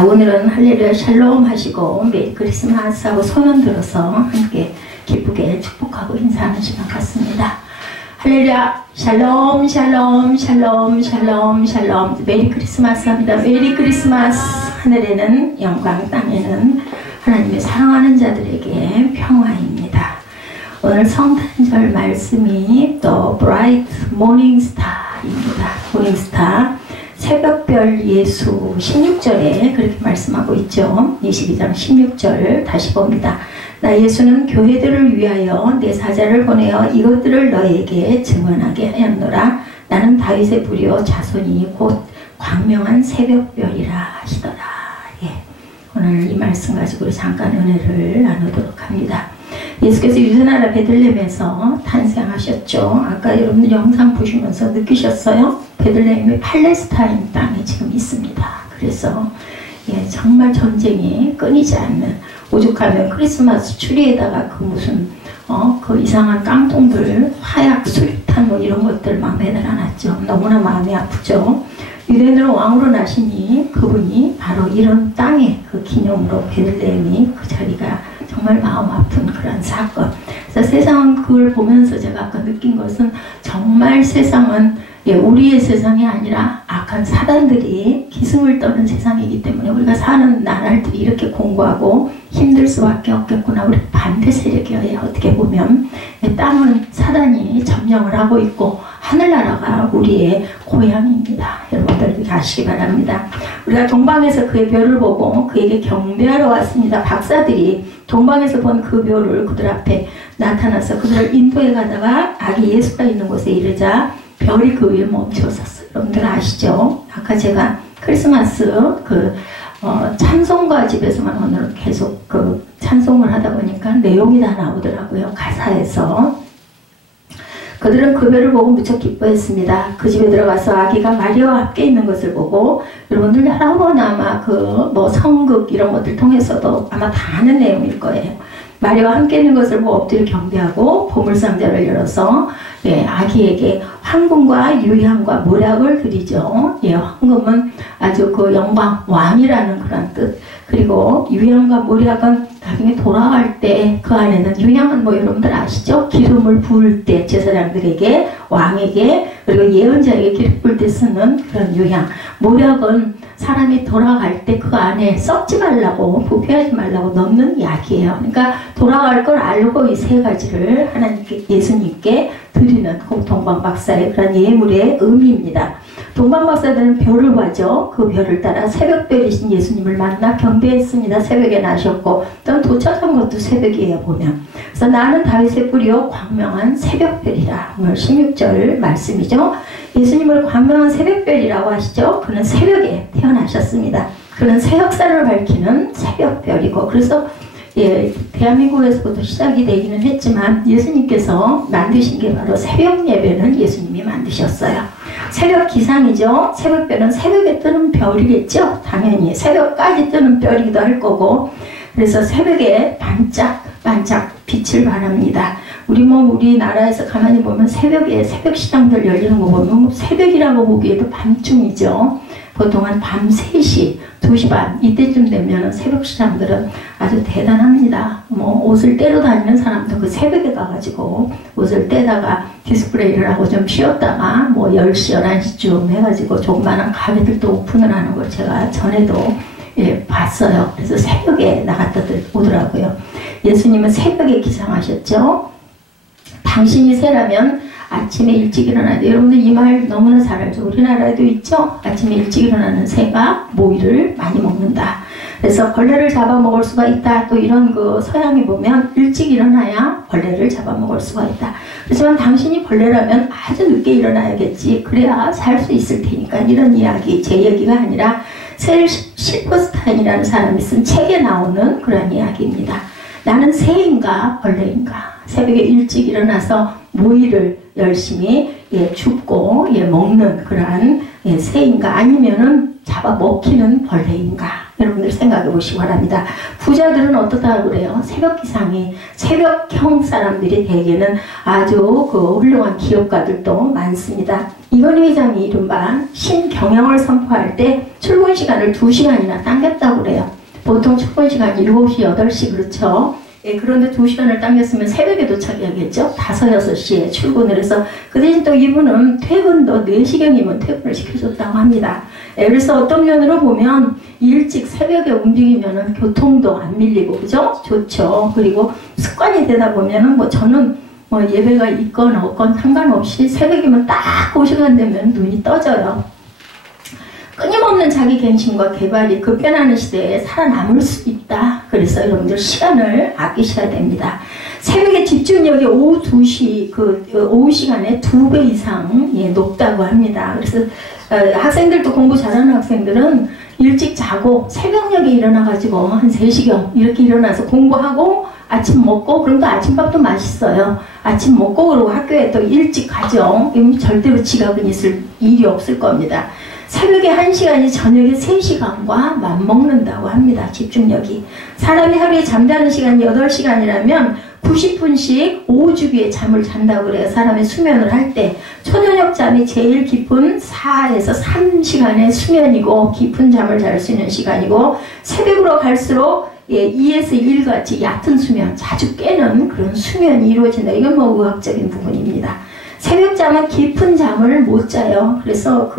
오늘은 할렐루야 샬롬 하시고 메리 크리스마스 하고 손을 들어서 함께 기쁘게 축복하고 인사하는 시간 같습니다. 할렐루야 샬롬 샬롬 샬롬 샬롬 샬롬 메리 크리스마스 합니다. 메리 크리스마스. 하늘에는 영광, 땅에는 하나님의 사랑하는 자들에게 평화입니다. 오늘 성탄절 말씀이 The Bright Morning Star입니다. 모닝스타 새벽별 예수 16절에 그렇게 말씀하고 있죠. 22장 16절 다시 봅니다. 나 예수는 교회들을 위하여 내 사자를 보내어 이것들을 너에게 증언하게 하였노라. 나는 다윗의 부리요 자손이 곧 광명한 새벽별이라 하시더라. 예. 오늘 이 말씀 가지고 우리 잠깐 은혜를 나누도록 합니다. 예수께서 유대나라 베들레헴에서 탄생하셨죠. 아까 여러분들 영상 보시면서 느끼셨어요? 베들레헴이 팔레스타인 땅에 지금 있습니다. 그래서 예, 정말 전쟁이 끊이지 않는, 오죽하면 크리스마스 추리에다가 그 무슨 그 이상한 깡통들, 화약, 수류탄 뭐 이런 것들 막 매달아놨죠. 너무나 마음이 아프죠. 유대인으로 왕으로 나시니 그분이 바로 이런 땅의 그 기념으로 베들레헴이 그 자리가 정말 마음 아픈 그런 사건. 그래서 세상은 그걸 보면서 제가 아까 느낀 것은 정말 세상은 예, 우리의 세상이 아니라 악한 사단들이 기승을 떠는 세상이기 때문에 우리가 사는 나날들이 이렇게 공고하고 힘들 수밖에 없겠구나. 우리 반대 세력이에요. 어떻게 보면 땅은 사단이 점령을 하고 있고 하늘나라가 우리의 고향입니다. 여러분들 아시기 바랍니다. 우리가 동방에서 그의 별을 보고 그에게 경배하러 왔습니다. 박사들이 동방에서 본 그 별을 그들 앞에 나타나서 그들을 인도해 가다가 아기 예수가 있는 곳에 이르자 별이 그 위에 멈춰섰어요. 여러분들 아시죠? 아까 제가 크리스마스 찬송가 집에서만 오늘 계속 그 찬송을 하다 보니까 내용이 다 나오더라고요. 가사에서. 그들은 그 별을 보고 무척 기뻐했습니다. 그 집에 들어가서 아기가 마리아와 함께 있는 것을 보고, 여러분들 여러 번 아마 성극 이런 것들 통해서도 아마 다 아는 내용일 거예요. 마리아와 함께 있는 것을 보고 엎드려 경배하고 보물상자를 열어서 예, 아기에게 황금과 유향과 모략을 드리죠. 예, 황금은 아주 그 영광, 왕이라는 그런 뜻. 그리고 유향과 모략은 나중에 돌아갈 때 그 안에는, 유향은 뭐 여러분들 아시죠? 기름을 부을 때 제사장들에게, 왕에게, 그리고 예언자에게 기름 부을 때 쓰는 그런 유향. 모략은 사람이 돌아갈 때 그 안에 썩지 말라고, 부패하지 말라고 넣는 약이에요. 그러니까 돌아갈 걸 알고 이 세 가지를 하나님께, 예수님께 드리는 동방박사의 그런 예물의 의미입니다. 동방박사들은 별을 봐죠. 그 별을 따라 새벽별이신 예수님을 만나 경배했습니다. 새벽에 나셨고, 또 도착한 것도 새벽이에요, 보면. 그래서 나는 다윗의 뿌리요 광명한 새벽별이라. 오늘 16절 말씀이죠. 예수님을 광명한 새벽별이라고 하시죠. 그는 새벽에 태어나셨습니다. 그는 새 역사를 밝히는 새벽별이고, 그래서 예, 대한민국에서부터 시작이 되기는 했지만 예수님께서 만드신 게 바로 새벽 예배는 예수님이 만드셨어요. 새벽 기상이죠. 새벽별은 새벽에 뜨는 별이겠죠. 당연히 새벽까지 뜨는 별이기도 할 거고, 그래서 새벽에 반짝반짝 빛을 발합니다. 우리나라에서 가만히 보면 새벽에 새벽 시장들 열리는 거 보면 새벽이라고 보기에도 밤중이죠. 보통 한 밤 3시, 2시 반 이때쯤 되면 새벽 시장들은 아주 대단합니다. 옷을 떼러 다니는 사람도 그 새벽에 가가지고 옷을 떼다가 디스플레이를 하고 좀 쉬었다가 10시, 11시쯤 해가지고 조그마한 가게들도 오픈을 하는 걸 제가 전에도 예, 봤어요. 그래서 새벽에 나갔다들 오더라고요. 예수님은 새벽에 기상하셨죠. 당신이 새라면 아침에 일찍 일어나야 돼. 여러분들 이 말 너무나 잘 알죠. 우리나라에도 있죠. 아침에 일찍 일어나는 새가 모이를 많이 먹는다. 그래서 벌레를 잡아먹을 수가 있다. 또 이런 서양에 보면 일찍 일어나야 벌레를 잡아먹을 수가 있다. 그렇지만 당신이 벌레라면 아주 늦게 일어나야겠지. 그래야 살 수 있을 테니까. 이런 이야기, 제 얘기가 아니라 셀 실버스타인이라는 사람이 쓴 책에 나오는 그런 이야기입니다. 나는 새인가 벌레인가? 새벽에 일찍 일어나서 모이를 열심히 줍고 먹는 그러한 새인가, 아니면은 잡아먹히는 벌레인가? 여러분들 생각해 생각해 보시기 바랍니다. 부자들은 어떻다고 그래요? 새벽 기상이, 새벽형 사람들이 대개는 아주 훌륭한 기업가들도 많습니다. 이건희 회장이 이른바 신경영을 선포할 때 출근 시간을 2시간이나 당겼다고 그래요. 보통 출근 시간이 7시, 8시 그렇죠. 예, 그런데 2시간을 당겼으면 새벽에 도착해야겠죠. 5, 6시에 출근을 해서 그 대신 또 이분은 퇴근도 4시경이면 퇴근을 시켜줬다고 합니다. 예, 그래서 어떤 면으로 보면 일찍 새벽에 움직이면 교통도 안 밀리고 그죠? 좋죠. 그리고 습관이 되다 보면은 저는 예배가 있건 없건 상관없이 새벽이면 딱 그 시간 되면 눈이 떠져요. 끊임없는 자기 갱신과 개발이 급변하는 시대에 살아남을 수 있다. 그래서 여러분들 시간을 아끼셔야 됩니다. 새벽에 집중력이 오후 2시, 오후 시간에 2배 이상 높다고 합니다. 그래서 학생들도 공부 잘하는 학생들은 일찍 자고 새벽녘에 일어나가지고 한 3시경 이렇게 일어나서 공부하고 아침 먹고, 그럼 또 아침밥도 맛있어요. 아침 먹고 그러고 학교에 또 일찍 가죠. 그럼 절대로 지각은 있을 일이 없을 겁니다. 새벽에 1시간이 저녁에 3시간과 맞먹는다고 합니다. 집중력이. 사람이 하루에 잠자는 시간이 8시간이라면 90분씩 5주기에 잠을 잔다고 그래요. 사람의 수면을 할 때. 초저녁 잠이 제일 깊은 4에서 3시간의 수면이고 깊은 잠을 잘 수 있는 시간이고, 새벽으로 갈수록 2에서 1 같이 얕은 수면, 자주 깨는 그런 수면이 이루어진다. 이건 의학적인 부분입니다. 새벽잠은 깊은 잠을 못 자요. 그래서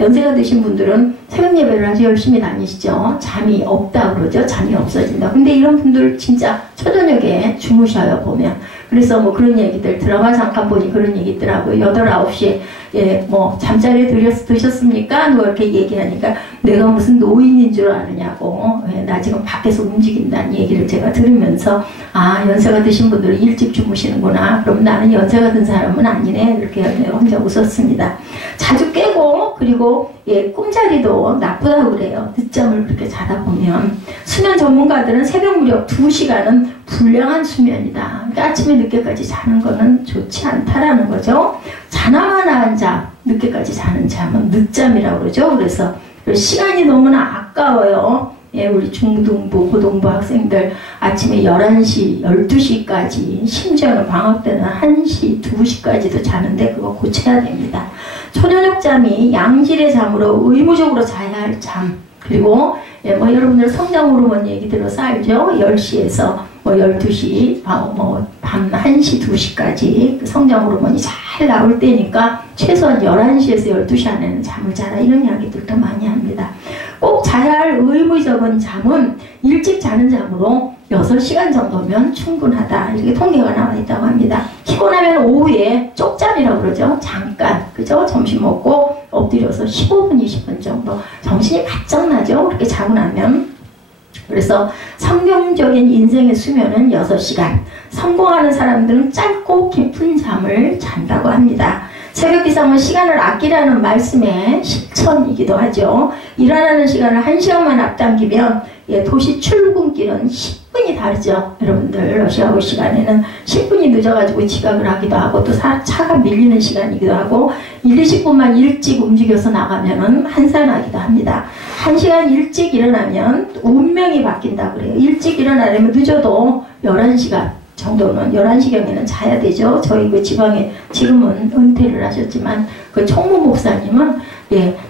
연세가 드신 분들은 새벽 예배를 아주 열심히 다니시죠. 잠이 없다 그러죠. 잠이 없어진다. 근데 이런 분들 진짜 초저녁에 주무셔요, 보면. 그래서 그런 얘기들, 드라마 잠깐 보니 그런 얘기 있더라고요. 8, 9시에 잠자리에 드셨습니까? 이렇게 얘기하니까 내가 무슨 노인인 줄 아느냐고. 나 지금 밖에서 움직인다는 얘기를 제가 들으면서, 아, 연세가 드신 분들은 일찍 주무시는구나. 그럼 나는 연세가 든 사람은 아니네. 이렇게 혼자 웃었습니다. 자주 깨고, 그리고 꿈자리도 나쁘다고 그래요. 늦잠을 그렇게 자다 보면. 수면 전문가들은 새벽 무렵 2시간은 불량한 수면이다. 그러니까 아침에 늦게까지 자는 거는 좋지 않다라는 거죠. 자나마나 잠, 늦게까지 자는 잠은 늦잠이라고 그러죠. 그래서 시간이 너무나 아까워요. 우리 중등부, 고등부 학생들 아침에 11시, 12시까지, 심지어는 방학 때는 1시, 2시까지도 자는데 그거 고쳐야 됩니다. 초저녁 잠이 양질의 잠으로 의무적으로 자야 할 잠, 그리고 여러분들 성장 호르몬 얘기 들어서 알죠? 10시에서 12시, 밤 1시, 2시까지 성장 호르몬이 잘 나올 때니까 최소한 11시에서 12시 안에는 잠을 자라, 이런 이야기들도 많이 합니다. 꼭 자야 할 의무적인 잠은 일찍 자는 잠으로 6시간 정도면 충분하다. 이렇게 통계가 나와 있다고 합니다. 피곤하면 오후에 쪽잠이라고 그러죠. 잠깐, 그죠? 점심 먹고 엎드려서 15분, 20분 정도 정신이 바짝 나죠. 그렇게 자고 나면. 그래서 성경적인 인생의 수면은 6시간. 성공하는 사람들은 짧고 깊은 잠을 잔다고 합니다. 새벽 기상은 시간을 아끼라는 말씀의 실천이기도 하죠. 일어나는 시간을 1시간만 앞당기면 도시 출근길은 10분이 다르죠. 여러분들 러시아워 시간에는 10분이 늦어가지고 지각을 하기도 하고, 또 차가 밀리는 시간이기도 하고, 1, 20분만 일찍 움직여서 나가면은 한산하기도 합니다. 1시간 일찍 일어나면 운명이 바뀐다고 그래요. 일찍 일어나려면 늦어도 11시간 정도는 11시경에는 자야 되죠. 저희 지방에 지금은 은퇴를 하셨지만 총무 목사님은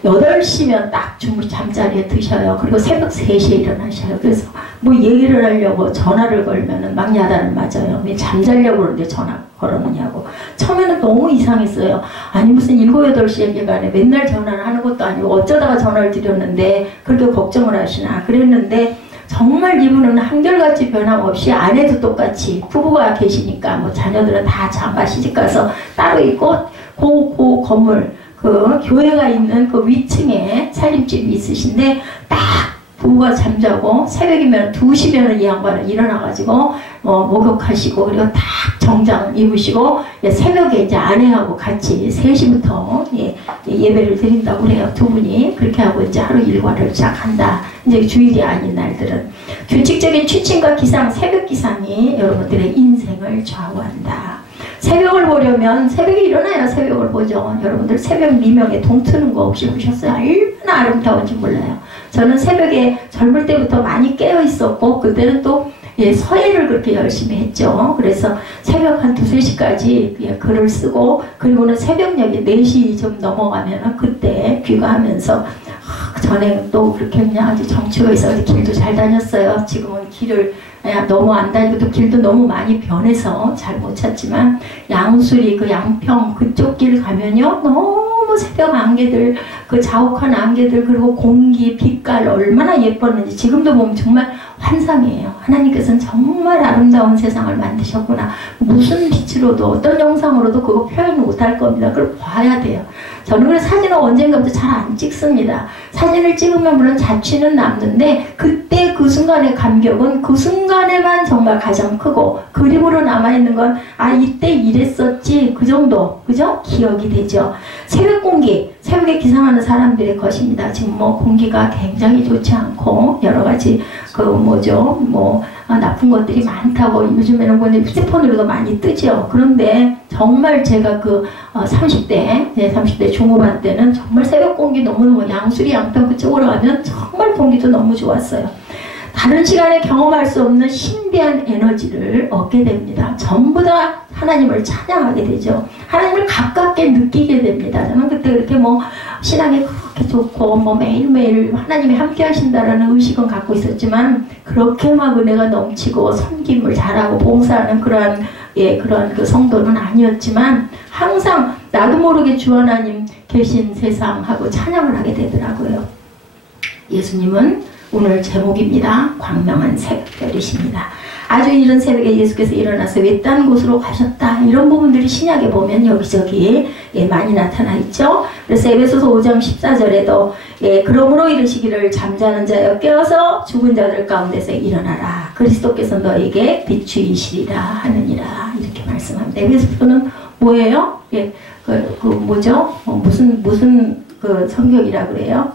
8시면 딱 잠자리에 드셔요. 그리고 새벽 3시에 일어나셔요. 그래서 얘기를 하려고 전화를 걸면은 막 야단을 맞아요. 왜 잠자려고 그러는데 전화 걸어놓냐고. 처음에는 너무 이상했어요. 아니 무슨 7, 8시 얘기간에 맨날 전화를 하는 것도 아니고 어쩌다가 전화를 드렸는데 그렇게 걱정을 하시나 그랬는데, 정말 이분은 한결같이 변함없이 아내도 똑같이 부부가 계시니까 자녀들은 다 장가 시집가서 따로 있고, 그 건물, 교회가 있는 그 위층에 살림집이 있으신데 딱 부부가 잠자고 새벽이면 2시면 이 양반은 일어나가지고 목욕하시고, 그리고 딱 정장을 입으시고 새벽에 이제 아내하고 같이 3시부터 예배를 드린다고 그래요. 두 분이 그렇게 하고 이제 하루 일과를 시작한다. 이제 주일이 아닌 날들은 규칙적인 취침과 기상, 새벽 기상이 여러분들의 인생을 좌우한다. 새벽을 보려면 새벽에 일어나야 새벽을 보죠. 여러분들 새벽 미명에 동트는 거 혹시 보셨어요? 얼마나 아름다운지 몰라요. 저는 새벽에 젊을 때부터 많이 깨어 있었고 그때는 또 서예를 그렇게 열심히 했죠. 그래서 새벽 한 2, 3시까지 글을 쓰고 그리고는 새벽녘에 4시 좀 넘어가면 그때 귀가하면서 전에 또 그렇게 그냥 아주 정치가 있어서 길도 잘 다녔어요. 지금은 길을 너무 안 다니고 또 길도 너무 많이 변해서 잘 못 찾지만 양수리 그 양평 그쪽 길 가면요 너무 새벽 안개들 그 자욱한 안개들 그리고 공기 빛깔 얼마나 예뻤는지 지금도 보면 정말 환상이에요. 하나님께서는 정말 아름다운 세상을 만드셨구나. 무슨 빛으로도 어떤 영상으로도 그거 표현 못할 겁니다. 그걸 봐야 돼요. 저는 그래서 사진을 언젠가부터 잘 안 찍습니다. 사진을 찍으면 물론 자취는 남는데 그때 그 순간의 감격은 그 순간에만 정말 가장 크고 그림으로 남아있는 건 아 이때 이랬었지 그 정도 그죠? 기억이 되죠. 새벽 공기 새벽에 기상하는 사람들의 것입니다. 지금 뭐 공기가 굉장히 좋지 않고 여러 가지 그 뭐죠 나쁜 것들이 많다고 요즘에는 보니 휴대폰으로도 많이 뜨죠. 그런데 정말 제가 그 30대 중후반 때는 정말 새벽 공기 너무너무 양수리 양평 그쪽으로 가면 정말 공기도 너무 좋았어요. 다른 시간에 경험할 수 없는 신비한 에너지를 얻게 됩니다. 전부 다 하나님을 찬양하게 되죠. 하나님을 가깝게 느끼게 됩니다. 저는 그때 그렇게 신앙이 그렇게 좋고 매일매일 하나님이 함께 하신다라는 의식은 갖고 있었지만 그렇게 막 은혜가 넘치고 섬김을 잘하고 봉사하는 그런 그 성도는 아니었지만 항상 나도 모르게 주 하나님 계신 세상하고 찬양을 하게 되더라고요. 예수님은 오늘 제목입니다. 광명한 새벽별이십니다. 아주 이른 새벽에 예수께서 일어나서 외딴 곳으로 가셨다. 이런 부분들이 신약에 보면 여기저기 많이 나타나 있죠. 그래서 에베소서 5장 14절에도 그러므로 이르시기를 잠자는 자여 깨어서 죽은 자들 가운데서 일어나라. 그리스도께서 너에게 비추이시리라 하느니라. 이렇게 말씀합니다. 에베소서는 뭐예요? 무슨 그 성경이라 그래요?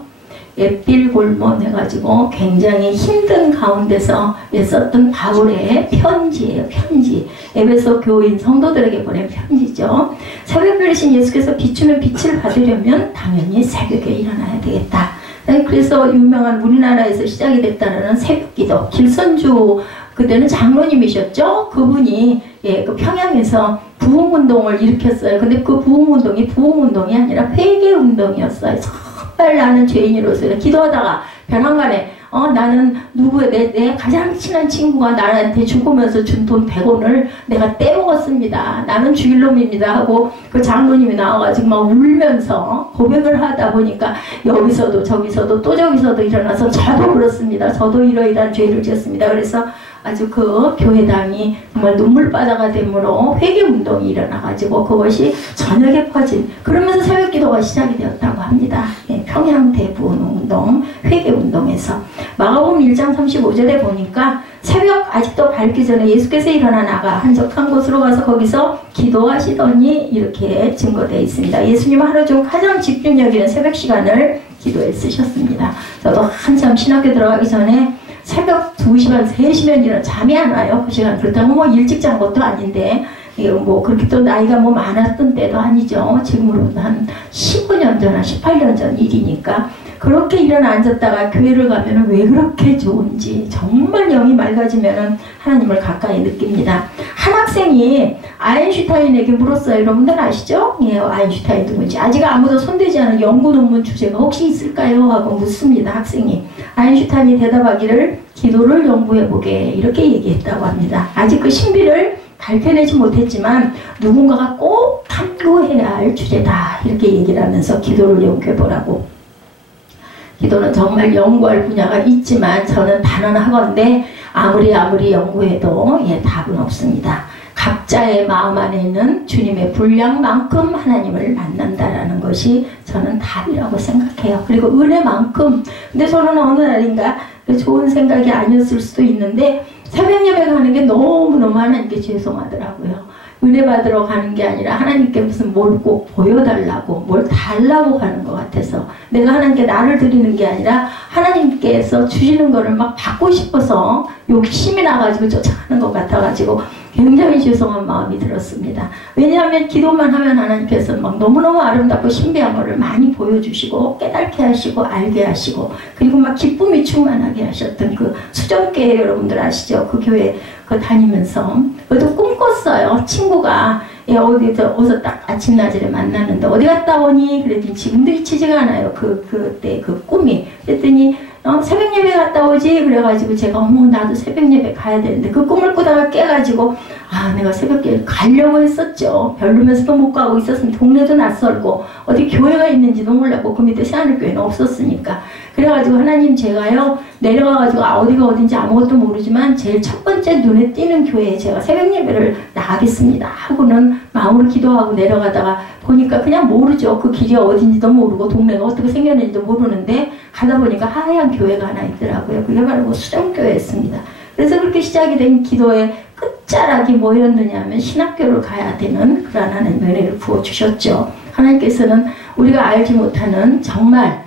에필골몬 해가지고 굉장히 힘든 가운데서 썼던 바울의 편지예요. 편지. 에베소 교인 성도들에게 보낸 편지죠. 새벽별이신 예수께서 비추는 빛을 받으려면 당연히 새벽에 일어나야 되겠다. 그래서 유명한 우리나라에서 시작이 됐다는 새벽기도 길선주 그때는 장로님이셨죠. 그분이 그 평양에서 부흥운동을 일으켰어요. 근데 그 부흥운동이 아니라 회개운동이었어요. 정말 나는 죄인으로서 기도하다가 벼랑간에 나는 내 가장 친한 친구가 나한테 죽으면서 준 돈 100원을 내가 떼먹었습니다. 나는 죽일 놈입니다 하고 그 장로님이 나와가지고 막 울면서 고백을 하다 보니까 여기서도 저기서도 또 저기서도 일어나서 저도 그렇습니다. 저도 이러이러한 죄를 지었습니다. 그래서 아주 그 교회당이 정말 눈물바다가 되므로 회개운동이 일어나가지고 그것이 전역에 퍼진 그러면서 새벽기도가 시작이 되었다고 합니다. 평양 대부흥운동 회개운동에서 마가복음 1장 35절에 보니까 새벽 아직도 밝기 전에 예수께서 일어나 나가 한적한 곳으로 가서 거기서 기도하시더니 이렇게 증거되어 있습니다. 예수님은 하루 중 가장 집중력 있는 새벽 시간을 기도에 쓰셨습니다. 저도 한참 신학교 들어가기 전에 새벽 2시 반, 3시면 일어나 잠이 안 와요. 그 시간. 그렇다고 일찍 잔 것도 아닌데, 그렇게 또 나이가 많았던 때도 아니죠. 지금으로부터 한 15년 전, 한 18년 전 일이니까. 그렇게 일어나 앉았다가 교회를 가면은 왜 그렇게 좋은지, 정말 영이 맑아지면은 하나님을 가까이 느낍니다. 한 학생이 아인슈타인에게 물었어요. 여러분들 아시죠? 아인슈타인 누군지. 아직 아무도 손대지 않은 연구 논문 주제가 혹시 있을까요? 하고 묻습니다. 학생이. 아인슈타인이 대답하기를 기도를 연구해보게 이렇게 얘기했다고 합니다. 아직 그 신비를 밝혀내지 못했지만 누군가가 꼭 탐구해야 할 주제다 이렇게 얘기를 하면서 기도를 연구해보라고. 기도는 정말 연구할 분야가 있지만 저는 단언하건대 아무리 연구해도 답은 없습니다. 각자의 마음 안에 있는 주님의 분량만큼 하나님을 만난다라는 것이 저는 답이라고 생각해요. 그리고 은혜만큼. 근데 저는 어느 날인가 좋은 생각이 아니었을 수도 있는데 새벽 예배 가는 게 너무너무 하나님께 죄송하더라고요. 은혜 받으러 가는 게 아니라 하나님께 무슨 뭘 꼭 보여달라고 뭘 달라고 가는 것 같아서 내가 하나님께 나를 드리는 게 아니라 하나님께서 주시는 거를 막 받고 싶어서 욕심이 나가지고 쫓아가는 것 같아가지고 굉장히 죄송한 마음이 들었습니다. 왜냐하면 기도만 하면 하나님께서 막 너무너무 아름답고 신비한 것을 많이 보여주시고 깨닫게 하시고 알게 하시고 그리고 막 기쁨이 충만하게 하셨던 그 수정교회 여러분들 아시죠? 그 교회 그 다니면서 그래도 꿈꿨어요. 친구가 어디서 딱 아침 낮에 만나는데 어디 갔다 오니? 그랬더니 지금도 잊히지가 않아요. 그때 그 꿈이. 그랬더니 새벽 예배 갔다 오지? 그래가지고 제가 어머 나도 새벽 예배 가야 되는데 그 꿈을 꾸다가 깨가지고 아 내가 새벽 예배 가려고 했었죠. 별로면서도 못 가고 있었으면 동네도 낯설고 어디 교회가 있는지도 몰랐고 그 밑에 새하늘교회는 없었으니까 그래가지고 하나님 제가요 내려가가지고 어디가 어딘지 아무것도 모르지만 제일 첫 번째 눈에 띄는 교회에 제가 새벽 예배를 나가겠습니다 하고는 마음으로 기도하고 내려가다가 보니까 그냥 모르죠. 그 길이 어딘지도 모르고 동네가 어떻게 생겼는지도 모르는데 가다 보니까 하얀 교회가 하나 있더라고요. 그게 바로 수정교회였습니다. 그래서 그렇게 시작이 된 기도의 끝자락이 뭐였느냐 하면 신학교를 가야 되는 그러한 하나님의 은혜를 부어주셨죠. 하나님께서는 우리가 알지 못하는 정말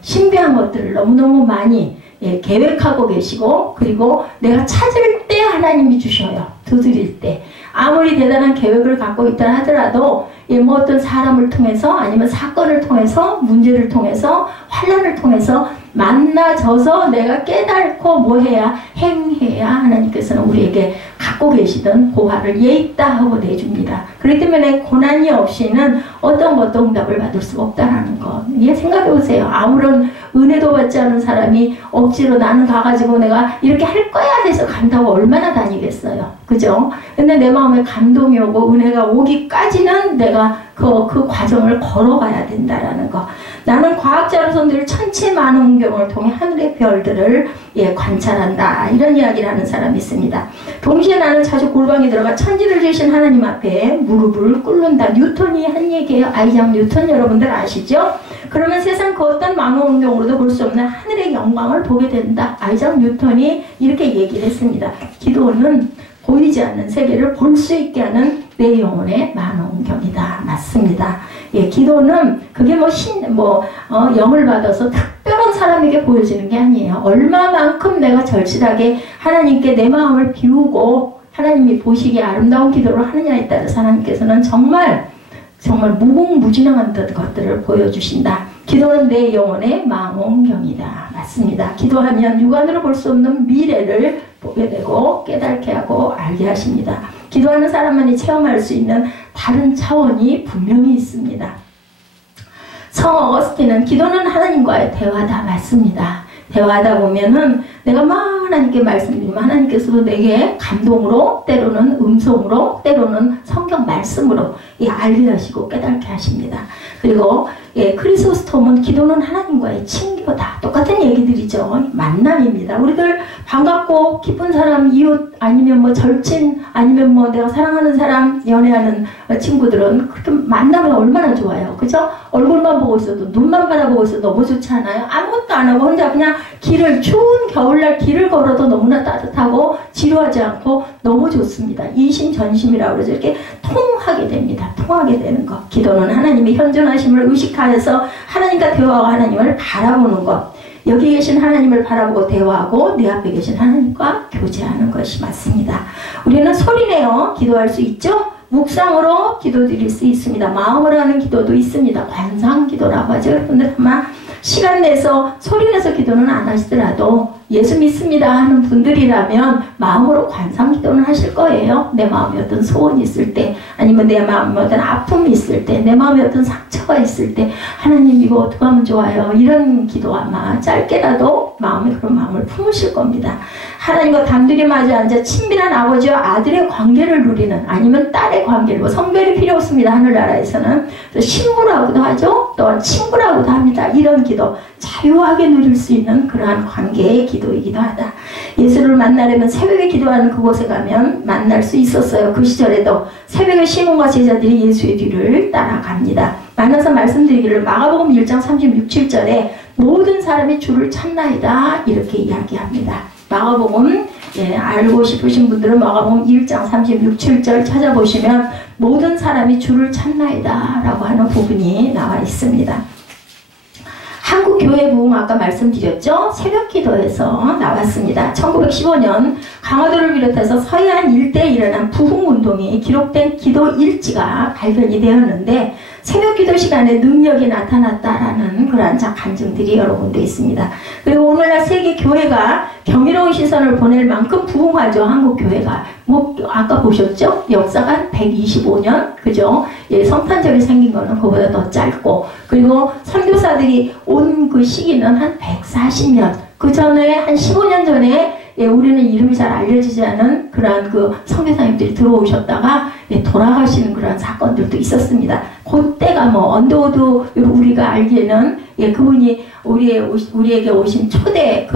신비한 것들을 너무너무 많이 계획하고 계시고 그리고 내가 찾을 때 하나님이 주셔요. 두드릴 때. 아무리 대단한 계획을 갖고 있다 하더라도 뭐 어떤 사람을 통해서 아니면 사건을 통해서 문제를 통해서 환난을 통해서 만나져서 내가 깨닫고 뭐 해야 행해야 하나님께서는 우리에게 갖고 계시던 보화를 예 있다 하고 내줍니다. 그렇기 때문에 고난이 없이는 어떤 것도 응답을 받을 수가 없다라는 거. 예, 생각해 보세요. 아무런 은혜도 받지 않은 사람이 억지로 나는 가가지고 내가 이렇게 할 거야 해서 간다고 얼마나 다니겠어요. 그죠? 근데 내 마음에 감동이 오고 은혜가 오기까지는 내가 그 과정을 걸어가야 된다라는 거. 나는 과학자로서 늘 천체만원경을 통해 하늘의 별들을 관찰한다. 이런 이야기를 하는 사람이 있습니다. 동시에 나는 자주 골방에 들어가 천지를 지으신 하나님 앞에 무릎을 꿇는다. 뉴턴이 한 얘기예요. 아이작 뉴턴 여러분들 아시죠? 그러면 세상 그 어떤 망원경으로도 볼 수 없는 하늘의 영광을 보게 된다. 아이작 뉴턴이 이렇게 얘기를 했습니다. 기도는 보이지 않는 세계를 볼 수 있게 하는 내 영혼의 만원경이다. 맞습니다. 예, 기도는 그게 영을 받아서 특별한 사람에게 보여지는 게 아니에요. 얼마만큼 내가 절실하게 하나님께 내 마음을 비우고 하나님이 보시기에 아름다운 기도를 하느냐에 따라서 하나님께서는 정말 무궁무진한 것들을 보여주신다. 기도는 내 영혼의 망원경이다. 맞습니다. 기도하면 육안으로 볼 수 없는 미래를 보게 되고 깨닫게 하고 알게 하십니다. 기도하는 사람만이 체험할 수 있는 다른 차원이 분명히 있습니다. 성 어거스틴은 기도는 하나님과의 대화다. 맞습니다. 대화하다 보면은 내가 막 하나님께 말씀드리면 하나님께서도 내게 감동으로 때로는 음성으로 때로는 성경 말씀으로 알게 하시고 깨닫게 하십니다. 그리고 크리소스톰은 기도는 하나님과의 친교다. 똑같은 얘기들이죠. 만남입니다. 우리들 반갑고 기쁜 사람, 이웃 아니면 절친 아니면 내가 사랑하는 사람, 연애하는 친구들은 그렇게 만나면 얼마나 좋아요. 그죠? 얼굴만 보고 있어도 눈만 바라보고 있어도 너무 좋지 않아요? 아무것도 안 하고 혼자 그냥 추운 겨울날 길을 걸어도 너무나 따뜻하고 지루하지 않고 너무 좋습니다. 이심전심이라고 그러죠. 이렇게 통하게 됩니다. 통하게 되는 것. 기도는 하나님의 현존하심을 의식하여서 하나님과 대화하고 하나님을 바라보는 것. 여기 계신 하나님을 바라보고 대화하고 내 앞에 계신 하나님과 교제하는 것이 맞습니다. 우리는 소리내어 기도할 수 있죠? 묵상으로 기도드릴 수 있습니다. 마음으로 하는 기도도 있습니다. 관상기도라고 하죠. 여러분들 아마 시간 내서 소리내서 기도는 안 하시더라도 예수 믿습니다 하는 분들이라면 마음으로 관상기도는 하실 거예요. 내 마음에 어떤 소원이 있을 때 아니면 내 마음에 어떤 아픔이 있을 때 내 마음에 어떤 상처가 있을 때 하나님 이거 어떻게 하면 좋아요. 이런 기도 아마 짧게라도 마음에 그런 마음을 품으실 겁니다. 하나님과 단둘이 마주 앉아 친밀한 아버지와 아들의 관계를 누리는 아니면 딸의 관계를 성별이 필요 없습니다. 하늘나라에서는 신부라고도 하죠. 또한 친구라고도 합니다. 이런 기도 자유하게 누릴 수 있는 그러한 관계의 기도이기도 하다. 예수를 만나려면 새벽에 기도하는 그곳에 가면 만날 수 있었어요. 그 시절에도 새벽에 시몬과 제자들이 예수의 뒤를 따라갑니다. 만나서 말씀드리기를 마가복음 1장 36, 7절에 모든 사람이 주를 찾나이다 이렇게 이야기합니다. 마가복음 알고 싶으신 분들은 마가복음 1장 36, 7절 찾아보시면 모든 사람이 주를 찾나이다 라고 하는 부분이 나와 있습니다. 한국교회 부흥 아까 말씀드렸죠? 새벽기도에서 나왔습니다. 1915년 강화도를 비롯해서 서해안 일대에 일어난 부흥운동이 기록된 기도 일지가 발견이 되었는데 새벽기도 시간에 능력이 나타났다라는 그러한 간증들이 여러 군데 있습니다. 그리고 오늘날 세계 교회가 경이로운 시선을 보낼 만큼 부흥하죠. 한국교회가. 뭐 아까 보셨죠? 역사가 125년 그죠? 예, 성탄절이 생긴 거는 그보다 더 짧고 그리고 선교사들이 온 그 시기는 한 140년 그 전에 한 15년 전에 예, 우리는 이름이 잘 알려지지 않은 그러한 그 선교사님들이 들어오셨다가 예, 돌아가시는 그런 사건들도 있었습니다. 그때가 뭐 언더우드 우리가 알기에는 예, 그분이 우리에게 오신 초대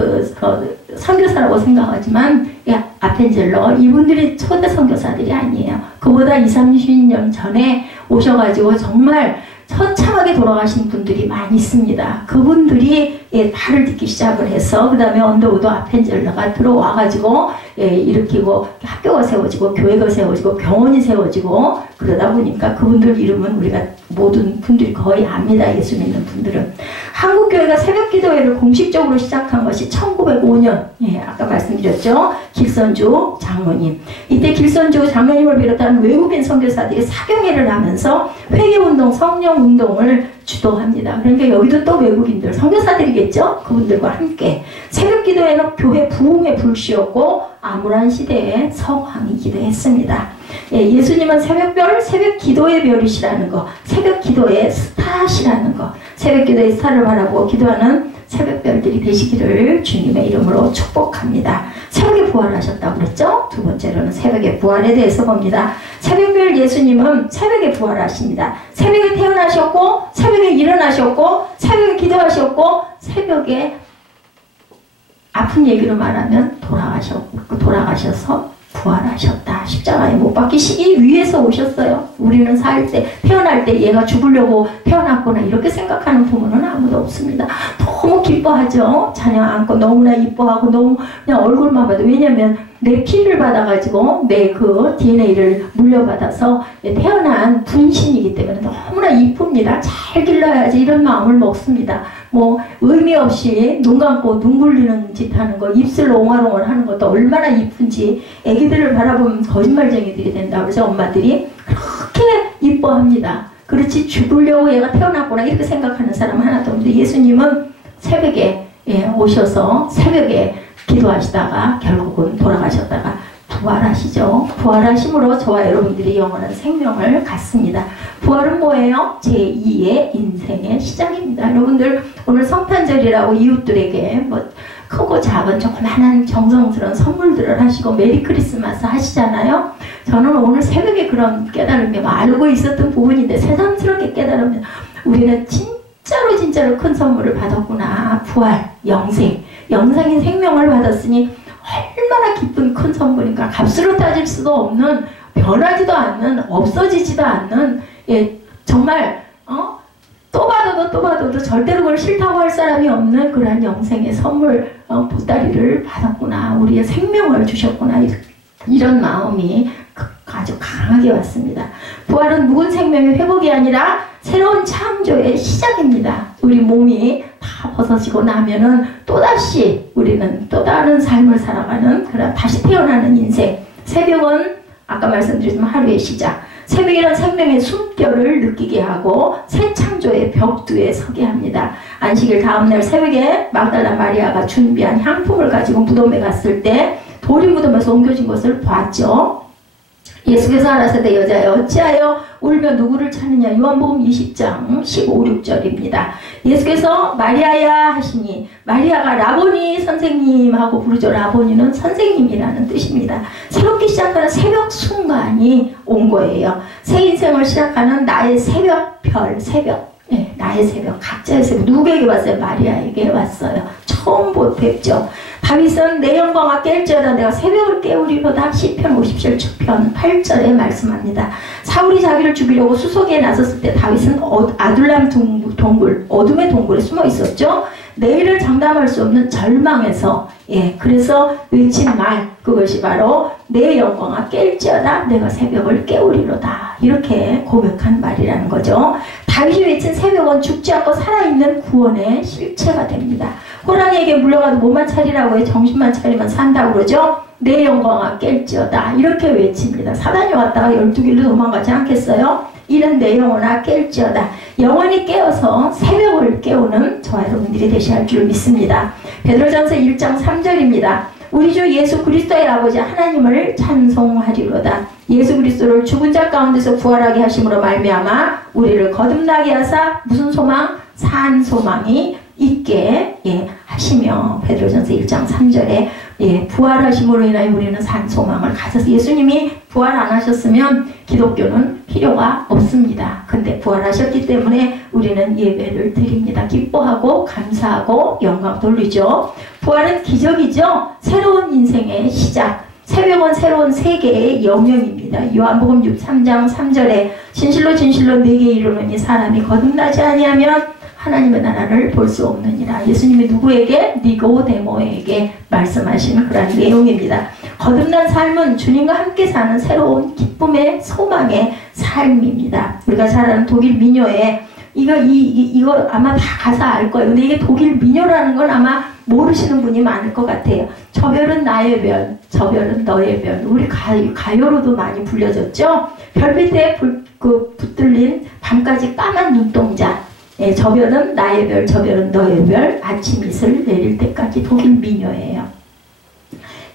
선교사라고 생각하지만 예, 아펜젤러 이분들이 초대 선교사들이 아니에요. 그보다 20-30년 전에 오셔가지고 정말 처참하게 돌아가신 분들이 많이 있습니다. 그분들이 예, 달을 듣기 시작을 해서 그 다음에 언더우드 아펜젤러가 들어와가지고 예, 일으키고 학교가 세워지고 교회가 세워지고 병원이 세워지고 그러다 보니까 그분들 이름은 우리가 모든 분들이 거의 압니다. 예수 믿는 분들은. 한국교회가 새벽기도회를 공식적으로 시작한 것이 1905년 예, 아까 말씀드렸죠. 길선주 장로님. 이때 길선주 장로님을 비롯한 외국인 선교사들이 사경회를 하면서 회개운동, 성령운동을 주도합니다. 그러니까 여기도 또 외국인들, 선교사들이겠죠? 그분들과 함께 새벽기도회는 교회 부흥의 불씨였고 암울한 시대에 서황이 기도했습니다. 예, 예수님은 새벽별, 새벽기도의 별이시라는 거, 새벽기도의 스타시라는 거, 새벽기도의 스타를 바라보고 기도하는 새벽별들이 되시기를 주님의 이름으로 축복합니다. 새벽에 부활하셨다고 그랬죠? 두 번째로는 새벽의 부활에 대해서 봅니다. 새벽별 예수님은 새벽에 부활하십니다. 새벽에 태어나셨고 새벽에 일어나셨고 새벽에 기도하셨고 새벽에 아픈 얘기로 말하면 돌아가셔서 부활하셨다. 십자가에 못 박히시기 위해서 오셨어요. 우리는 살 때, 태어날 때 얘가 죽으려고 태어났구나 이렇게 생각하는 부모는 아무도 없습니다. 너무 기뻐하죠. 자녀 안고 너무나 이뻐하고 너무 그냥 얼굴만 봐도 왜냐면 내 피를 받아가지고 내 그 DNA를 물려받아서 태어난 분신이기 때문에 너무나 이쁩니다. 잘 길러야지 이런 마음을 먹습니다. 뭐 의미 없이 눈 감고 눈 굴리는 짓 하는 거 입술로 옹알옹알 하는 것도 얼마나 이쁜지 애기들을 바라보면 거짓말쟁이들이 된다 그러죠. 엄마들이 그렇게 이뻐합니다. 그렇지 죽으려고 얘가 태어났구나 이렇게 생각하는 사람은 하나도 없는데 예수님은 새벽에 오셔서 새벽에 기도하시다가 결국은 돌아가셨다가 부활하시죠. 부활하심으로 저와 여러분들이 영원한 생명을 갖습니다. 부활은 뭐예요? 제2의 인생의 시작입니다. 여러분들 오늘 성탄절이라고 이웃들에게 뭐 크고 작은 조그마한 정성스러운 선물들을 하시고 메리 크리스마스 하시잖아요. 저는 오늘 새벽에 그런 깨달음이 알고 있었던 부분인데 새삼스럽게 깨달으면 우리는 진짜로 큰 선물을 받았구나. 부활, 영생인 생명을 받았으니 얼마나 기쁜 큰 선물인가. 값으로 따질 수도 없는 변하지도 않는 없어지지도 않는 정말 또 봐도 절대로 그걸 싫다고 할 사람이 없는 그러한 영생의 선물 보따리를 받았구나. 우리의 생명을 주셨구나. 이런 마음이 아주 강하게 왔습니다. 부활은 묵은 생명의 회복이 아니라 새로운 창조의 시작입니다. 우리 몸이 다 벗어지고 나면은 또다시 우리는 또 다른 삶을 살아가는 그런 다시 태어나는 인생. 새벽은 아까 말씀드렸지만 하루의 시작. 새벽이란 생명의 숨결을 느끼게 하고 새 창조의 벽두에 서게 합니다. 안식일 다음날 새벽에 magdalena 마리아가 준비한 향품을 가지고 무덤에 갔을 때 돌이 무덤에서 옮겨진 것을 봤죠. 예수께서 가라사대 여자여 어찌하여 울며 누구를 찾느냐. 요한복음 20장 15, 16절입니다. 예수께서 마리아야 하시니 마리아가 라보니 선생님 하고 부르죠. 라보니는 선생님이라는 뜻입니다. 새롭게 시작하는 새벽 순간이 온 거예요. 새 인생을 시작하는 나의 새벽별, 나의 새벽, 각자의 새벽. 누구에게 왔어요? 마리아에게 왔어요. 처음 뵙죠. 다윗은 내 영광아 깰지어다 내가 새벽을 깨우리로다. 시편 50절 초편 8절에 말씀합니다. 사울이 자기를 죽이려고 수소기에 나섰을 때 다윗은 아둘람 동굴, 어둠의 동굴에 숨어 있었죠. 내일을 장담할 수 없는 절망에서 그래서 외친 말, 그것이 바로 내 영광아 깰지어다 내가 새벽을 깨우리로다. 이렇게 고백한 말이라는 거죠. 다윗이 외친 새벽은 죽지 않고 살아있는 구원의 실체가 됩니다. 호랑이에게 물려가도 몸만 차리라고 해 정신만 차리면 산다고 그러죠. 내 영광아 깰지어다 이렇게 외칩니다. 사단이 왔다가 12길로 도망가지 않겠어요? 이는 내 영혼아 깰지어다. 영원히 깨어서 새벽을 깨우는 저와 여러분들이 되셔야 할 줄 믿습니다. 베드로전서 1장 3절입니다. 우리 주 예수 그리스도의 아버지 하나님을 찬송하리로다. 예수 그리스도를 죽은 자 가운데서 부활하게 하심으로 말미암아 우리를 거듭나게 하사 무슨 소망? 산 소망이 있게 하시며 베드로전서 1장 3절에 부활하심으로 인하여 우리는 산 소망을 가져서 예수님이 부활 안 하셨으면 기독교는 필요가 없습니다. 근데 부활하셨기 때문에 우리는 예배를 드립니다. 기뻐하고 감사하고 영광 돌리죠. 부활은 기적이죠. 새로운 인생의 시작. 새벽은 새로운 세계의 영역입니다. 요한복음 3장 3절에 진실로 진실로 내게 이르노니 사람이 거듭나지 아니하면 하나님의 나라를 볼 수 없느니라. 예수님이 누구에게? 니고데모에게 말씀하시는 그런 내용입니다. 거듭난 삶은 주님과 함께 사는 새로운 기쁨의 소망의 삶입니다. 우리가 잘 아는 독일 민요에 이거 아마 다 가사 알 거예요. 근데 이게 독일 민요라는 건 아마 모르시는 분이 많을 것 같아요. 저 별은 나의 별, 저 별은 너의 별. 우리 가요로도 많이 불려졌죠. 별빛에 붙들린 밤까지 까만 눈동자. 저 별은 나의 별, 저 별은 너의 별. 아침 이슬 내릴 때까지 독일 민요예요.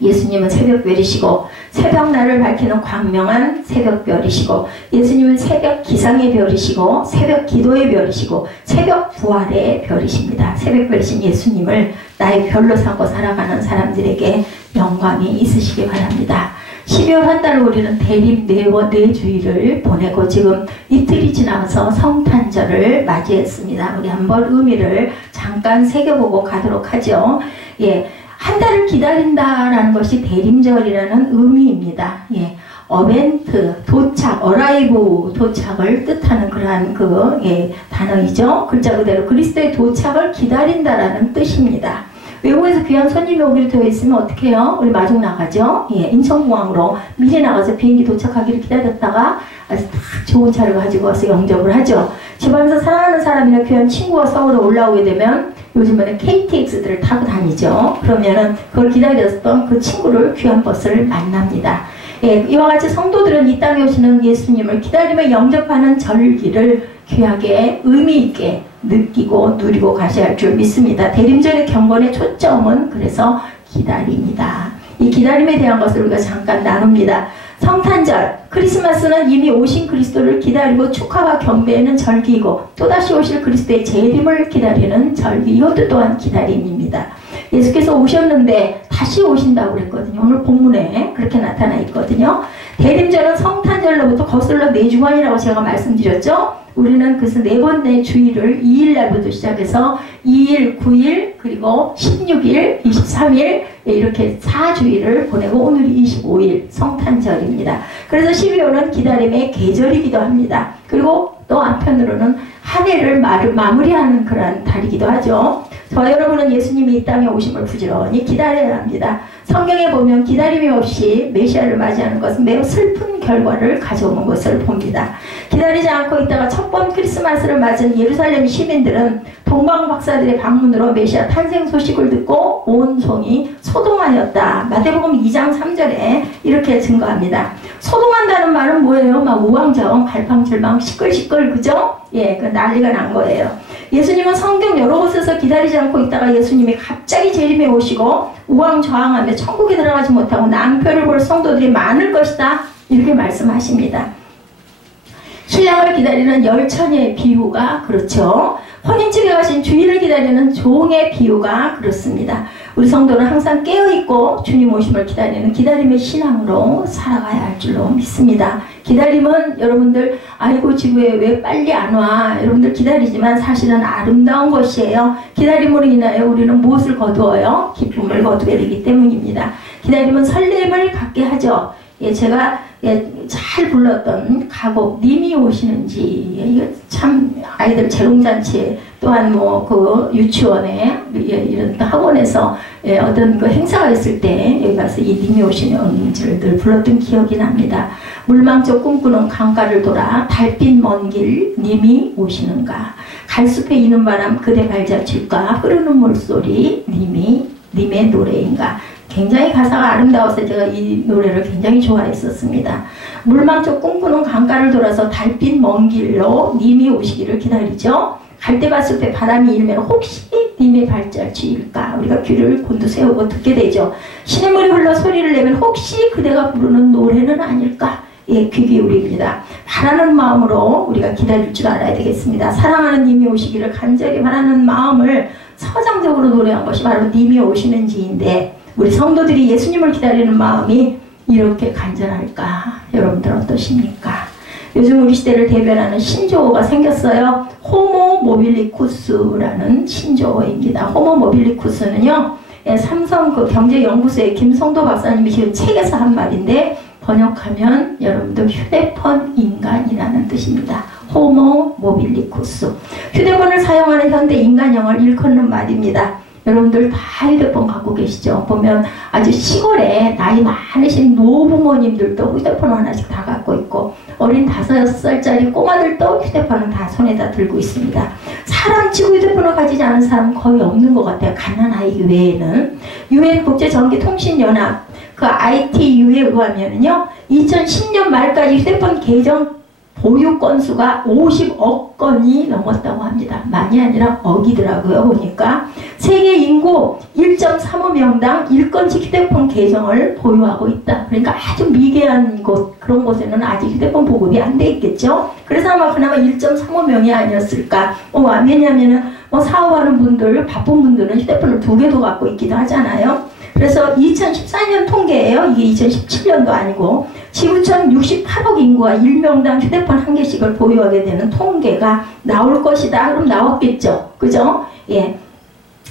예수님은 새벽별이시고 새벽날을 밝히는 광명한 새벽별이시고 예수님은 새벽 기상의 별이시고 새벽 기도의 별이시고 새벽 부활의 별이십니다. 새벽별이신 예수님을 나의 별로 삼고 살아가는 사람들에게 영광이 있으시기 바랍니다. 12월 한 달을 우리는 대림 네 주일을 보내고 지금 이틀이 지나서 성탄절을 맞이했습니다. 우리 한번 의미를 잠깐 새겨보고 가도록 하죠. 한 달을 기다린다라는 것이 대림절이라는 의미입니다. 어벤트, 도착, 어라이브, 도착을 뜻하는 그러한 단어이죠. 글자 그대로 그리스도의 도착을 기다린다라는 뜻입니다. 외국에서 귀한 손님이 오기로 되어 있으면 어떻게 해요? 우리 마중 나가죠? 인천공항으로 미리 나가서 비행기 도착하기를 기다렸다가 아주 딱 좋은 차를 가지고 와서 영접을 하죠. 집안에서 사랑하는 사람이나 귀한 친구가 서울에 올라오게 되면 요즘에는 KTX들을 타고 다니죠. 그러면은 그걸 기다렸던 그 친구를 귀한 버스를 만납니다. 이와 같이 성도들은 이 땅에 오시는 예수님을 기다리며 영접하는 절기를 귀하게 의미있게 느끼고 누리고 가셔야 할 줄 믿습니다. 대림절의 경건의 초점은 그래서 기다림이다. 이 기다림에 대한 것을 우리가 잠깐 나눕니다. 성탄절, 크리스마스는 이미 오신 그리스도를 기다리고 축하와 경배하는 절기이고 또다시 오실 그리스도의 재림을 기다리는 절기, 이것도 또한 기다림입니다. 예수께서 오셨는데 다시 오신다고 그랬거든요. 오늘 본문에 그렇게 나타나 있거든요. 대림절은 성탄절로부터 거슬러 4주간이라고 제가 말씀드렸죠. 우리는 그래서 4번째 주일을 2일날부터 시작해서 2일, 9일, 그리고 16일, 23일 이렇게 4주일을 보내고 오늘이 25일 성탄절입니다. 그래서 12월은 기다림의 계절이기도 합니다. 그리고 또 한편으로는 한 해를 마무리하는 그런 달이기도 하죠. 저와 여러분은 예수님이 이 땅에 오심을 부지런히 기다려야 합니다. 성경에 보면 기다림이 없이 메시아를 맞이하는 것은 매우 슬픈 결과를 가져오는 것을 봅니다. 기다리지 않고 있다가 첫 번 크리스마스를 맞은 예루살렘 시민들은 동방박사들의 방문으로 메시아 탄생 소식을 듣고 온 성이 소동하였다. 마태복음 2장 3절에 이렇게 증거합니다. 소동한다는 말은 뭐예요? 막 우왕좌왕 갈팡질팡 시끌시끌 그죠? 그 난리가 난 거예요. 예수님은 성경 여러 곳에서 기다리지 않고 있다가 예수님이 갑자기 재림에 오시고 우왕좌왕하며 천국에 들어가지 못하고 낭패를 볼 성도들이 많을 것이다. 이렇게 말씀하십니다. 신랑을 기다리는 열처녀의 비유가 그렇죠. 혼인집에 가신 주인을 기다리는 종의 비유가 그렇습니다. 우리 성도는 항상 깨어있고 주님 오심을 기다리는 기다림의 신앙으로 살아가야 할 줄로 믿습니다. 기다림은 여러분들 아이고 지구에 왜 빨리 안 와? 여러분들 기다리지만 사실은 아름다운 것이에요. 기다림으로 인하여 우리는 무엇을 거두어요? 기쁨을 거두게 되기 때문입니다. 기다림은 설렘을 갖게 하죠. 예, 제가 잘 불렀던 가곡 님이 오시는지, 이거 참 아이들 재롱잔치 또한 뭐 그 유치원에 이런 학원에서 어떤 그 행사가 있을 때 여기 가서 이 님이 오시는지를 늘 불렀던 기억이 납니다. 물망쪽 꿈꾸는 강가를 돌아 달빛 먼 길 님이 오시는가, 갈숲에 이는 바람 그대 발자취가 흐르는 물소리 님의 노래인가. 굉장히 가사가 아름다워서 제가 이 노래를 굉장히 좋아했었습니다. 물망쪽 꿈꾸는 강가를 돌아서 달빛 먼 길로 님이 오시기를 기다리죠. 갈대밭숲에 바람이 일면 혹시 님의 발자취일까. 우리가 귀를 곤두세우고 듣게 되죠. 시냇물이 흘러 소리를 내면 혹시 그대가 부르는 노래는 아닐까. 예, 귀 기울입니다. 바라는 마음으로 우리가 기다릴 줄 알아야 되겠습니다. 사랑하는 님이 오시기를 간절히 바라는 마음을 서정적으로 노래한 것이 바로 님이 오시는지인데, 우리 성도들이 예수님을 기다리는 마음이 이렇게 간절할까? 여러분들 어떠십니까? 요즘 우리 시대를 대변하는 신조어가 생겼어요. 호모 모빌리쿠스라는 신조어입니다. 호모 모빌리쿠스는요, 삼성 그 경제연구소의 김성도 박사님이 지금 책에서 한 말인데, 번역하면 여러분들 휴대폰 인간이라는 뜻입니다. 호모 모빌리쿠스. 휴대폰을 사용하는 현대 인간형을 일컫는 말입니다. 여러분들 다 휴대폰 갖고 계시죠? 보면 아주 시골에 나이 많으신 노부모님들도 휴대폰 하나씩 다 갖고 있고, 어린 5살짜리 꼬마들도 휴대폰을 다 손에다 들고 있습니다. 사람 치고 휴대폰을 가지지 않은 사람은 거의 없는 것 같아요. 갓난아이 외에는. UN 국제전기통신연합 그 ITU에 의하면요, 2010년 말까지 휴대폰 계정 보유 건수가 50억 건이 넘었다고 합니다. 많이 아니라 억이더라고요. 보니까 세계 인구 1.35명당 1건씩 휴대폰 계정을 보유하고 있다. 그러니까 아주 미개한 곳, 그런 곳에는 아직 휴대폰 보급이 안 돼 있겠죠. 그래서 아마 그나마 1.35명이 아니었을까. 왜냐하면은 뭐 사업하는 분들, 바쁜 분들은 휴대폰을 2개도 갖고 있기도 하잖아요. 그래서 2014년 통계예요. 이게 2017년도 아니고, 지구촌 68억 인구가 1명당 휴대폰 1개씩을 보유하게 되는 통계가 나올 것이다. 그럼 나왔겠죠. 그죠? 예.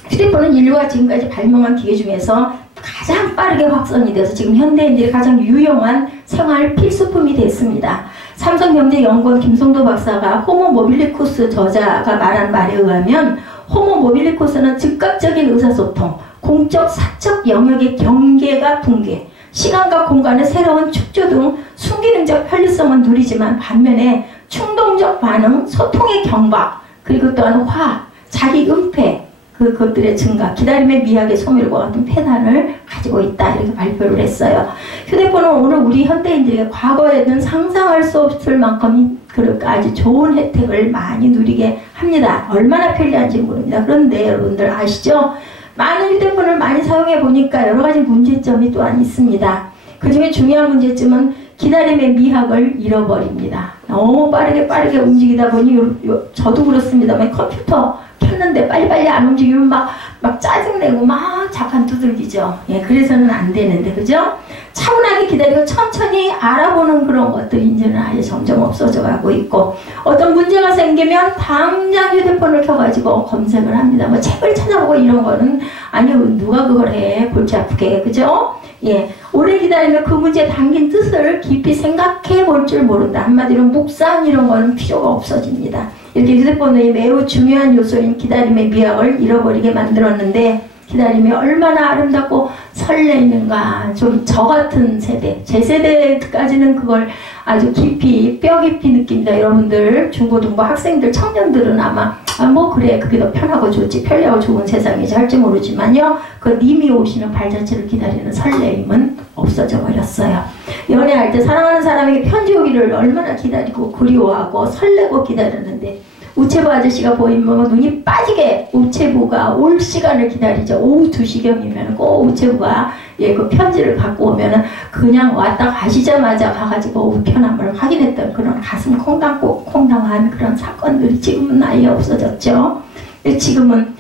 휴대폰은 인류가 지금까지 발명한 기계 중에서 가장 빠르게 확산이 돼서 지금 현대인들이 가장 유용한 생활 필수품이 됐습니다. 삼성경제연구원 김성도 박사가 호모 모빌리쿠스 저자가 말한 말에 의하면, 호모 모빌리쿠스는 즉각적인 의사소통, 공적, 사적 영역의 경계가 붕괴, 시간과 공간의 새로운 축조 등 순기능적 편리성은 누리지만 반면에 충동적 반응, 소통의 경박, 그리고 또한 화, 자기 은폐, 그것들의 증가, 기다림의 미학의 소멸과 같은 폐단을 가지고 있다. 이렇게 발표를 했어요. 휴대폰은 오늘 우리 현대인들에게 과거에는 상상할 수 없을 만큼 아주 좋은 혜택을 많이 누리게 합니다. 얼마나 편리한지 모릅니다. 그런데 여러분들 아시죠? 많은 휴대폰을 많이 사용해 보니까 여러 가지 문제점이 또한 있습니다. 그 중에 중요한 문제점은 기다림의 미학을 잃어버립니다. 너무 빠르게 움직이다 보니 저도 그렇습니다만 컴퓨터 켰는데 빨리빨리 안 움직이면 막 짜증내고 막 잠깐 두들기죠. 예, 그래서는 안 되는데, 그죠? 차분하게 기다리고 천천히 알아보는 그런 것들이 이제는 아예 점점 없어져 가고 있고, 어떤 문제가 생기면 당장 휴대폰을 켜가지고 검색을 합니다. 뭐 책을 찾아보고 이런 거는, 아니요, 누가 그걸 해, 골치 아프게, 그죠? 예, 오래 기다리면 그 문제에 담긴 뜻을 깊이 생각해 볼 줄 모른다. 한마디로 묵상 이런 거는 필요가 없어집니다. 이렇게 휴대폰이 매우 중요한 요소인 기다림의 미학을 잃어버리게 만들었는데, 기다림이 얼마나 아름답고 설레이는가. 좀 저 같은 세대, 제 세대까지는 그걸 아주 깊이, 뼈 깊이 느낍니다. 여러분들, 중고등부 학생들, 청년들은 아마 뭐 그래, 그게 더 편하고 좋지, 편리하고 좋은 세상이지 할지 모르지만요, 그 님이 오시는 발자취를 기다리는 설레임은 없어져 버렸어요. 연애할 때 사랑하는 사람에게 편지 오기를 얼마나 기다리고 그리워하고 설레고 기다렸는데, 우체부 아저씨가 보이면 눈이 빠지게 우체부가 올 시간을 기다리죠. 오후 2시경이면 꼭 우체부가 그 편지를 갖고 오면은 그냥 왔다 가시자마자 가가지고 우편함을 확인했던 그런 가슴 콩당한 그런 사건들이 지금은 아예 없어졌죠. 지금은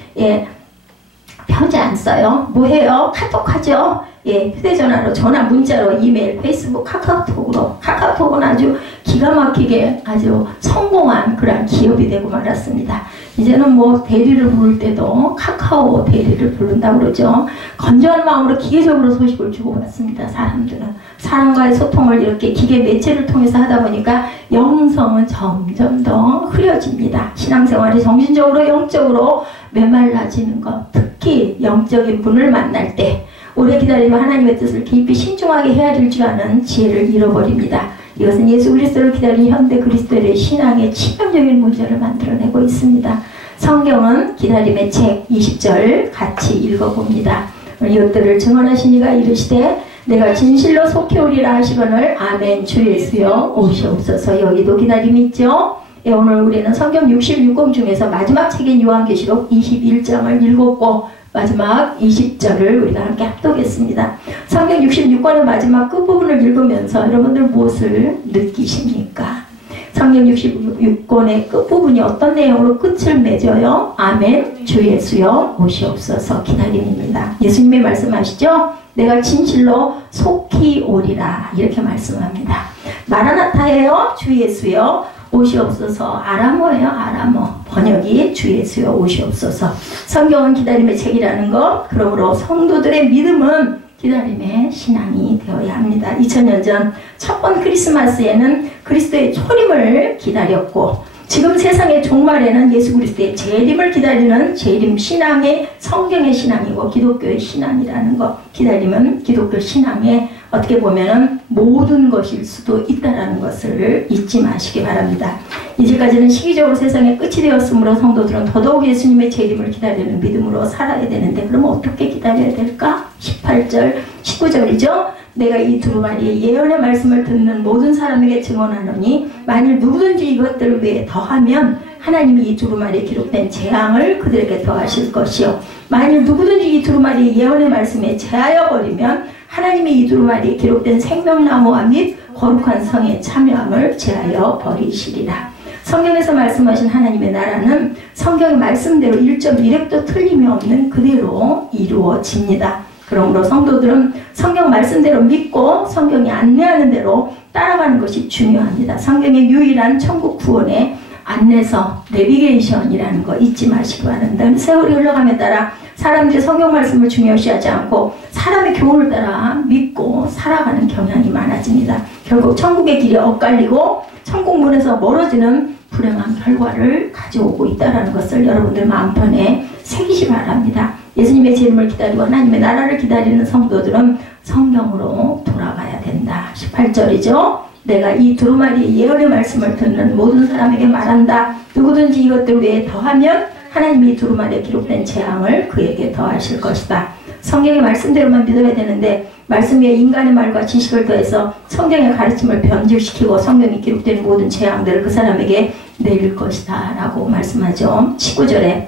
편지 안 써요. 뭐 해요? 카톡 하죠. 휴대전화로, 전화, 문자로, 이메일, 페이스북, 카카오톡으로. 카카오톡은 아주 기가 막히게 아주 성공한 그런 기업이 되고 말았습니다. 이제는 뭐 대리를 부를 때도 카카오 대리를 부른다고 그러죠. 건조한 마음으로 기계적으로 소식을 주고받습니다. 사람들은 사람과의 소통을 이렇게 기계 매체를 통해서 하다 보니까 영성은 점점 더 흐려집니다. 신앙생활이 정신적으로 영적으로 메말라지는 것, 특히 영적인 분을 만날 때 오래 기다리며 하나님의 뜻을 깊이 신중하게 헤아릴 줄 아는 지혜를 잃어버립니다. 이것은 예수 그리스도를 기다리는 현대 그리스도의 신앙의 치명적인 문제를 만들어내고 있습니다. 성경은 기다림의 책 20절 같이 읽어봅니다. 이것들을 증언하신 이가 이르시되 내가 진실로 속히 오리라 하시거늘 아멘 주 예수여 오시옵소서. 여기도 기다림이 있죠. 예, 오늘 우리는 성경 66권 중에서 마지막 책인 요한계시록 21장을 읽었고 마지막 20절을 우리가 함께 합독했습니다. 성경 66권의 마지막 끝부분을 읽으면서 여러분들 무엇을 느끼십니까? 성경 66권의 끝부분이 어떤 내용으로 끝을 맺어요? 아멘 주 예수여 오시옵소서. 기다림입니다. 예수님이 말씀하시죠? 내가 진실로 속히 오리라 이렇게 말씀합니다. 마라나타예요. 주 예수여 오시옵소서. 아람어예요. 아람어. 번역이 주 예수여 오시옵소서. 성경은 기다림의 책이라는 것. 그러므로 성도들의 믿음은 기다림의 신앙이 되어야 합니다. 2000년 전 첫 번 크리스마스에는 그리스도의 초림을 기다렸고 지금 세상의 종말에는 예수 그리스도의 재림을 기다리는 재림 신앙의 성경의 신앙이고 기독교의 신앙이라는 것. 기다림은 기독교 신앙의 어떻게 보면은 모든 것일 수도 있다는 것을 잊지 마시기 바랍니다. 이제까지는 시기적으로 세상의 끝이 되었으므로 성도들은 더더욱 예수님의 재림을 기다리는 믿음으로 살아야 되는데 그럼 어떻게 기다려야 될까? 18절, 19절이죠. 내가 이 두루마리의 예언의 말씀을 듣는 모든 사람에게 증언하노니 만일 누구든지 이것들을 위해 더하면 하나님이 이 두루마리에 기록된 재앙을 그들에게 더하실 것이요 만일 누구든지 이 두루마리의 예언의 말씀에 제하여 버리면 하나님이 이 두루마리에 기록된 생명나무와 및 거룩한 성에 참여함을 제하여 버리시리라. 성경에서 말씀하신 하나님의 나라는 성경의 말씀대로 1.1획도 틀림이 없는 그대로 이루어집니다. 그러므로 성도들은 성경 말씀대로 믿고 성경이 안내하는 대로 따라가는 것이 중요합니다. 성경의 유일한 천국 구원의 안내서, 내비게이션이라는 거 잊지 마시기 바랍니다. 세월이 흘러감에 따라 사람들이 성경 말씀을 중요시하지 않고 사람의 교훈을 따라 믿고 살아가는 경향이 많아집니다. 결국 천국의 길이 엇갈리고 천국 문에서 멀어지는 불행한 결과를 가져오고 있다는 것을 여러분들 마음편에 새기시 바랍니다. 예수님의 재림을 기다리고 하나님의 나라를 기다리는 성도들은 성경으로 돌아가야 된다. 18절이죠. 내가 이 두루마리의 예언의 말씀을 듣는 모든 사람에게 말한다. 누구든지 이것들 외에 더하면 하나님이 두루마리에 기록된 재앙을 그에게 더하실 것이다. 성경의 말씀대로만 믿어야 되는데 말씀 위에 인간의 말과 지식을 더해서 성경의 가르침을 변질시키고 성경에 기록된 모든 재앙들을 그 사람에게 내릴 것이다 라고 말씀하죠. 19절에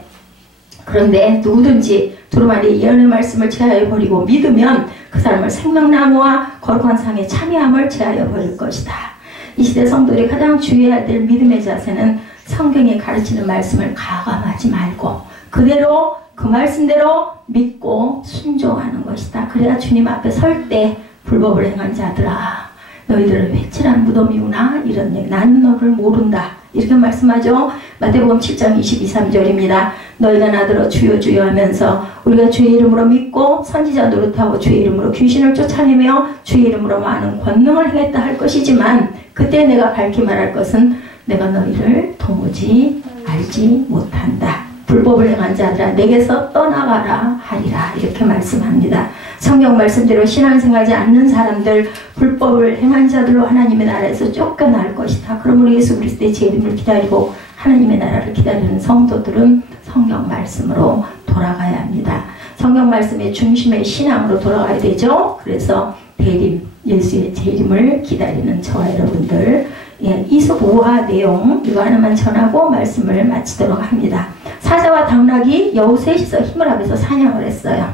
그런데 누구든지 두루마리 예언의 말씀을 제하여 버리고 믿으면 그 사람을 생명나무와 거룩한 상에 참여함을 제하여 버릴 것이다. 이 시대 성도들이 가장 주의해야 될 믿음의 자세는 성경에 가르치는 말씀을 가감하지 말고 그대로 그 말씀대로 믿고 순종하는 것이다. 그래야 주님 앞에 설 때 불법을 행한 자들아 너희들은 회칠한 무덤이구나 이런 얘기. 나는 너를 모른다 이렇게 말씀하죠. 마태복음 7장 22, 3절입니다. 너희가 나더러 주여 주여 하면서 우리가 주의 이름으로 믿고 선지자 노릇하고 주의 이름으로 귀신을 쫓아내며 주의 이름으로 많은 권능을 행했다 할 것이지만 그때 내가 밝히 말할 것은 내가 너희를 도무지 알지 못한다. 불법을 행한 자들아 내게서 떠나가라 하리라 이렇게 말씀합니다. 성경 말씀대로 신앙생활하지 않는 사람들 불법을 행한 자들로 하나님의 나라에서 쫓겨날 것이다. 그러므로 예수 그리스도의 재림을 기다리고 하나님의 나라를 기다리는 성도들은 성경 말씀으로 돌아가야 합니다. 성경 말씀의 중심의 신앙으로 돌아가야 되죠. 그래서 대림, 예수의 재림을 기다리는 저와 여러분들 이솝 5화 내용 이거 하나만 전하고 말씀을 마치도록 합니다. 사자와 당나귀 여우 셋이서 힘을 합해서 사냥을 했어요.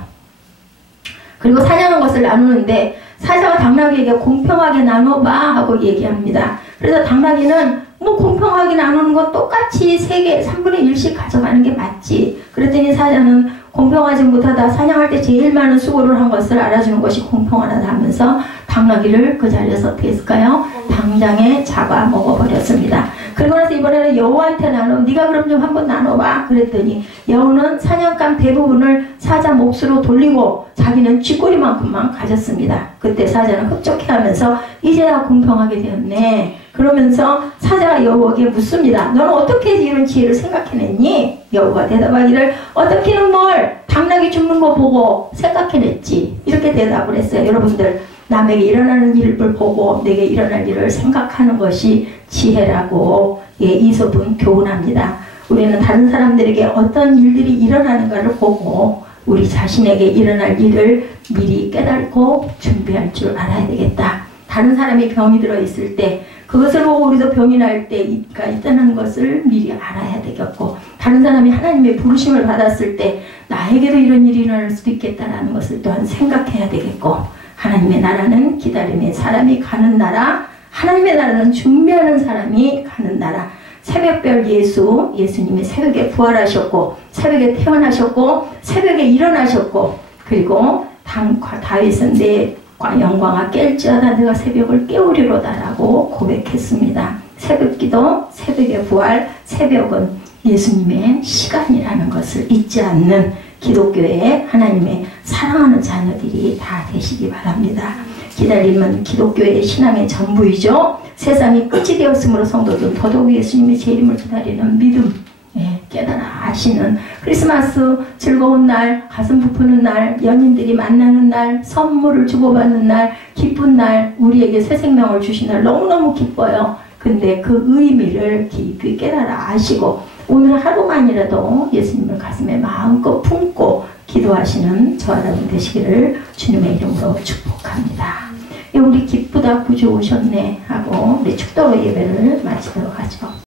그리고 사냥한 것을 나누는데 사자와 당나귀에게 공평하게 나눠봐 하고 얘기합니다. 그래서 당나귀는 뭐 공평하게 나누는 건 똑같이 3개 3분의 1씩 가져가는 게 맞지. 그랬더니 사자는 공평하지 못하다. 사냥할 때 제일 많은 수고를 한 것을 알아주는 것이 공평하다 하면서 당나귀를 그 자리에서 어떻게 했을까요? 당장에 잡아 먹어버렸습니다. 그러고 나서 이번에는 여호와한테 나눠. 네가 그럼 좀 한번 나눠봐. 그랬더니 여호는 사냥감 대부분을 사자 몫으로 돌리고 자기는 쥐꼬리만큼만 가졌습니다. 그때 사자는 흡족해하면서 이제야 공평하게 되었네. 그러면서 사자가 여호와에게 묻습니다. 너는 어떻게 이런 지혜를 생각해냈니? 여호와가 대답하기를 어떻게는 뭘 당나귀 죽는 거 보고 생각해냈지. 이렇게 대답을 했어요. 여러분들 남에게 일어나는 일을 보고 내게 일어날 일을 생각하는 것이 지혜라고 이솝은 교훈합니다. 우리는 다른 사람들에게 어떤 일들이 일어나는가를 보고 우리 자신에게 일어날 일을 미리 깨닫고 준비할 줄 알아야 되겠다. 다른 사람이 병이 들어 있을 때 그것을 보고 우리도 병이 날 때가 있다는 것을 미리 알아야 되겠고, 다른 사람이 하나님의 부르심을 받았을 때 나에게도 이런 일이 일어날 수도 있겠다는 것을 또한 생각해야 되겠고, 하나님의 나라는 기다림의 사람이 가는 나라, 하나님의 나라는 준비하는 사람이 가는 나라. 새벽별 예수님이 새벽에 부활하셨고 새벽에 태어나셨고 새벽에 일어나셨고, 그리고 다윗은 내 영광아 깰지어다 내가 새벽을 깨우리로다라고 고백했습니다. 새벽기도, 새벽의 부활, 새벽은 예수님의 시간이라는 것을 잊지 않는 기독교의 하나님의 사랑하는 자녀들이 다 되시기 바랍니다. 기다림은 기독교의 신앙의 전부이죠. 세상이 끝이 되었으므로 성도들은 더더욱 예수님의 재림을 기다리는 믿음, 깨달아 아시는 크리스마스 즐거운 날, 가슴 부푸는 날, 연인들이 만나는 날, 선물을 주고받는 날, 기쁜 날, 우리에게 새 생명을 주신 날 너무너무 기뻐요. 근데 그 의미를 깊이 깨달아 아시고 오늘 하루만이라도 예수님을 가슴에 마음껏 품고 기도하시는 저와 여러분 되시기를 주님의 이름으로 축복합니다. 우리 기쁘다 구주 오셨네 하고 우리 축도로 예배를 마치도록 하죠.